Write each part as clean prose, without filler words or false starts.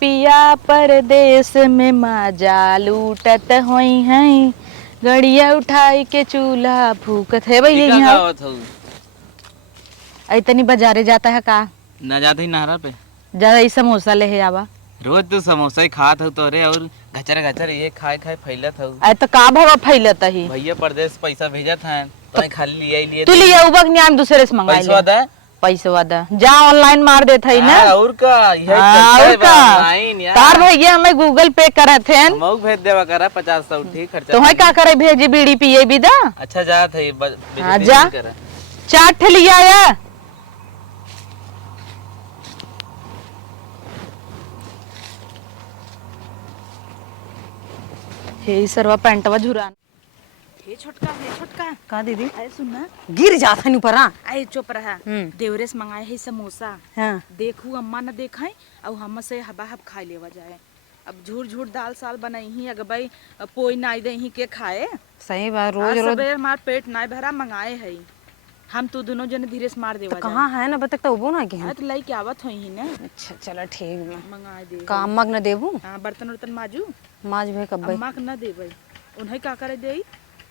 पिया परदेस में माजा लूटत होई हैं, गड़िया उठाई के चूल्हा फूकत है भैया यहाँ। इतनी बाजारे जाता है का ना जाते ही नहरा पे ज्यादा ही समोसा ले है आवा। रोज तो समोसा ही खात हो तो अरे और घचर घचर ये खाए खाए फैलत हो। अरे तो का भावा फैलत ही भैया परदेश पैसा भेजत हैं तो खाली लिए लिए तू लिए उबक नियाम दूसरे से मंगा ले पैसा दा जा ऑनलाइन मार देत है ना। और का यही और का ऑनलाइन यार तार भैया हमें गूगल पे करत हैं मऊ भेज देवा करा 50-100 ठीक खर्चा तो है का करे भेजी बीड़ी पिए भी दा। अच्छा जात है हां जा चाट लिया या हे सरवा पैंटवा झुरान हे छोटका का दीदी अरे सुनना गिर जात है ऊपर। आए चुप रहा देवरेस मंगाए है समोसा। हाँ। देखू अम्मा न देखाई और हम से हबा हब खाई लेवा जाए। अब झूठ झूठ दाल साल बनाई ही अगर भाई पोई नाई दे ही के खाए। सही बात रोज रोज हमार पेट नाई भरा मंगाए है हम तू दोनों जने धीरे से मार देवा। तो कहाँ है ना बतक तो उबो ना के तो लाई के आवत होई ही ना। अच्छा चलो ठीक है मंगाए दे का अम्मा के न देबू। हां बर्तन उर्तन माजू माज भे कब अम्मा के न देबे उन्हें का करे देई।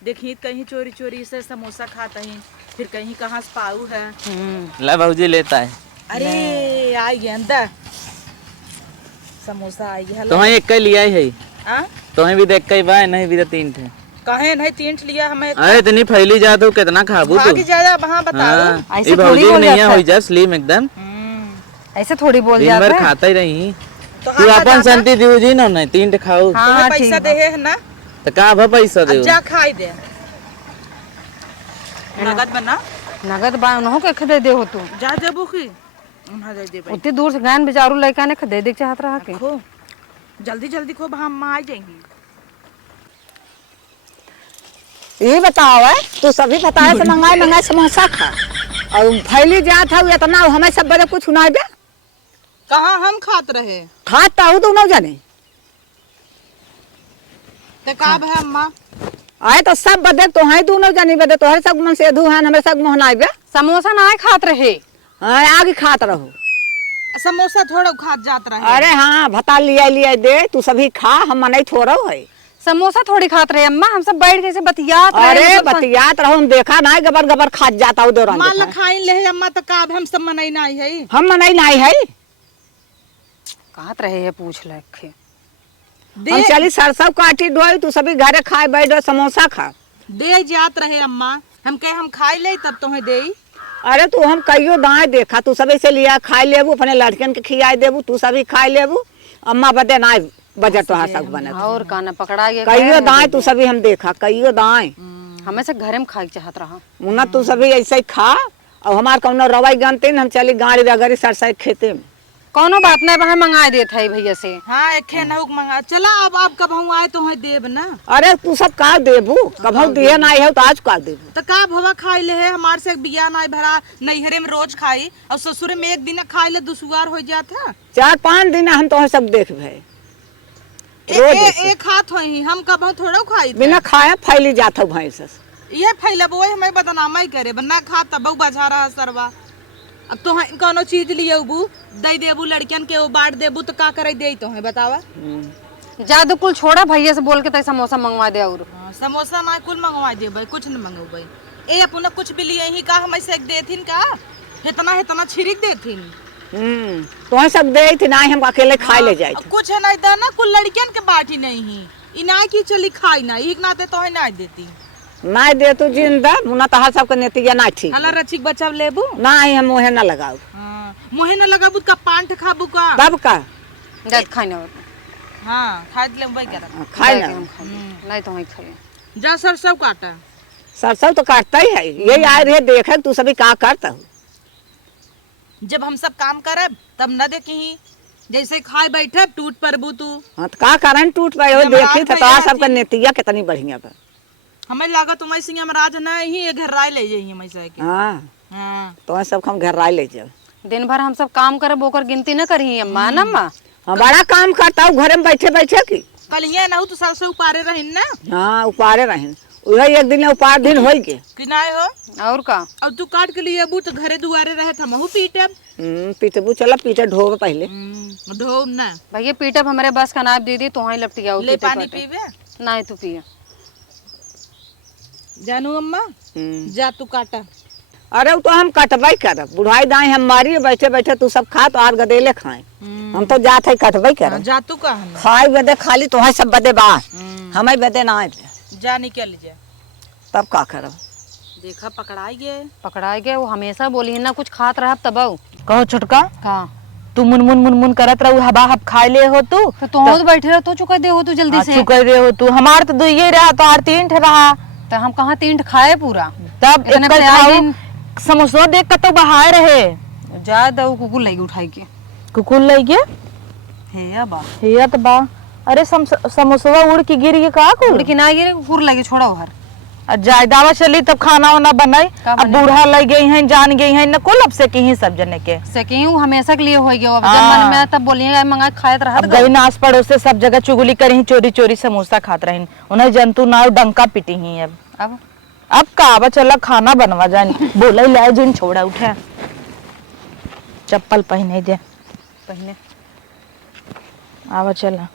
देखी कहीं चोरी चोरी से समोसा खाता है फिर कहीं कहाँ से पाऊ है। ला भाऊजी लेता है। अरे आई गेंदा समोसा आई है तो एक कई लिया है हां तो भी देख कई बा नहीं भी 3 थे कहे नहीं 3 लिया हमें। अरे इतनी फैली जात हो कितना खाबू तू ज्यादा वहां बताओ ऐसे थोड़ी बोल नहीं हो जा स्लिम एकदम ऐसे थोड़ी बोल दिन जाता भर है। खाता ही रही तू अपन शांति दियो जी ना नहीं 3 खाओ हाँ, पैसा दे है ना तो का भा पैसा दे जा खाई दे नगद बना नगद बा उन्हों के खदे दे हो तू जा देबू की उन्हा दे दे भाई उतनी दूर से गान बेचारू लड़का ने खदे देख चाहत रहा के खो जल्दी जल्दी खो हम आ जाएंगे। ये बताओ है तू सभी बताए तो मंगाए समोसा खा और फैली जात है इतना हमें सब बड़े कुछ सुनाई दे। कहाँ हम खात रहे खाता हूँ तू न जाने ते काब है अम्मा आए तो सब बदे तो है तू न जानी बदे तो हर सब मन से धू है हमें सब मोहनाई बे समोसा ना खात रहे आगे खात रहो समोसा थोड़ा खात जात रहे। अरे हाँ भता लिया दे तू सभी खा हम मनाई थोड़ा है समोसा थोड़ी खात रहे अम्मा हम सब बैठ के से बतियात रहे। अरे बतियात रहो हम देखा ना गबर गबर खात जाता हूँ दौरान मान खाई ले अम्मा तो काब हम सब मनाई ना है हम मनाई नहीं है कहत रहे है पूछ ले हम चली सरसों काटी डोई तू सभी घरे खाए बैठ समोसा खा दे जात रहे अम्मा हम कहे हम खाई ले तब तो है दे। अरे तू हम कहियो दाए देखा तू सभी से लिया खाई लेबू अपने लड़कन के खियाई देबू तू सभी खाई लेबू अम्मा बदे ना बजट वहाँ सब बने और काना पकड़ा गया कहियो दाए तू सभी हम देखा कहियो दाए हमें से घरे में खाई चाहत रहा मुन्ना तू सभी ऐसे ही खा और हमार कौनो रवाई गनते हम चली गाड़ी रगड़ी सरसाई खेते में कोनो बात नहीं वहाँ मंगा देत है भैया से। हाँ एक नहुक मंगा चला अब आप कब हम आए तो है देब ना। अरे तू सब का देबू कब दिए ना है तो आज का देबू तो का भवा खाई ले है हमार से बिया ना भरा नैहरे में रोज खाई और ससुर में एक दिन खाई ले दुसुगार हो जाता 4-5 दिन हम तो सब देख भाई एक हाथ होई हम कब थोड़ा खाई बिना खाए फैली जात हो भैंस ये फैलब वो हमें बदनामा ही करे बना खा तब बजा रहा सरवा। अब तो कोनो चीज लिए दे देबू लड़कियन के बांट देबू तो का करे दे तो है बतावा। जादू कुल छोड़ा भैया से बोल के तय समोसा मंगवा दे और समोसा ना कुल मंगवा दे भाई कुछ नहीं मंगवाई ए अपना कुछ भी लिए ही का हम से देथिन का इतना छिरिक देथिन तो सब दे थी ना हम अकेले खाई ले जाए कुछ है नहीं दाना कुल लड़कियन के बाटी नहीं ही इना की चली खाई ना एक नाते तो है ना देती ना दे तू जिंदा मुना तहार सब के नेतिया ना ठीक हला रचिक बचाव लेबू ना हम मोहे ना लगाऊ हां मोहे ना लगाबू का पांठ खाबू का तब का दत खाई ना हां खा ले भाई कर खाई ना नहीं तो ही खाई जा सरसों काटा सरसों तो काटता ही है यही आए रहे देखे तू सभी का करता हूँ जब हम सब काम करब तब न देखी जैसे खाए बैठे टूट परबू तू। हाँ तो का कारण टूट पाए हो देखी तो सबका नेतिया कितनी बढ़िया बा हमें लगा तुम ऐसे राज नहीं ये घर राय ले जाइए मैं से हाँ हां तो सब हम घर राय ले जाओ दिन भर हम सब काम करे बोकर गिनती न करी अम्मा ना अम्मा हम बड़ा काम करता हूँ घरे में बैठे बैठे की कल ये ना हो तो सरसों उपारे रहिन ना। हाँ उपारे रहिन उहे एक दिन उपार दिन होई के कि नाय हो और का अब तू काट के लिए अबू तो घरे दुआरे रहे था महू पीटे पीटबू चला पीटे ढोब पहले ढोब ना भैया पीटब हमारे बस का नाप दीदी तो वहीं लपट गया ले पानी पीवे नहीं तू पिए जानू अम्मा जा तू काटा अरे वो तो हम कटवाई करब बुढ़ाई दाई हम मारी बैठे बैठे तू सब खा तो आर गदेले खाए हम तो जात है कटवाई करब जा तू का हम खाए बदे खाली तो सब बदे बा हमें बदे ना आए जा निकल जा तब का करब देखा पकड़ाई गए पकड़ाए गए वो हमेशा बोली है ना कुछ खात रहा तब कहो छोटका का तू मुनमुन करत रहू हवा हब खाए ले हो तू तो बैठे रहो तो चुका दे हो तू जल्दी से चुका दे हो तू हमार तो दुइये रहा तो आर तीन ठे रहा तो हम कहाँ 3 खाए पूरा तब इतने एक पे आए दिन समोसा देख के तो बहाए रहे जा दो कुकुर लगी उठाई के कुकुर लई के हे बा हिया तो बा अरे समोसा उड़ के गिर के का कुल कि ना गिरे कुकुर लगी छोड़ा उहर जायदावा चली तब खाना वाना बनाई अब बूढ़ा लग गई है जान गई है न कुल अब से कहीं सब जने के से कहीं हमेशा के लिए हो गया अब जब मन में तब बोलिएगा मंगा खाए रहा गई ना आस पड़ोस से सब जगह चुगली करी चोरी चोरी समोसा खात रही उन्हें जंतु ना डंका पिटी ही अब का चला खाना बनवा जानी बोला लाए जिन छोड़ा उठे चप्पल पहने दे पहने आवा चला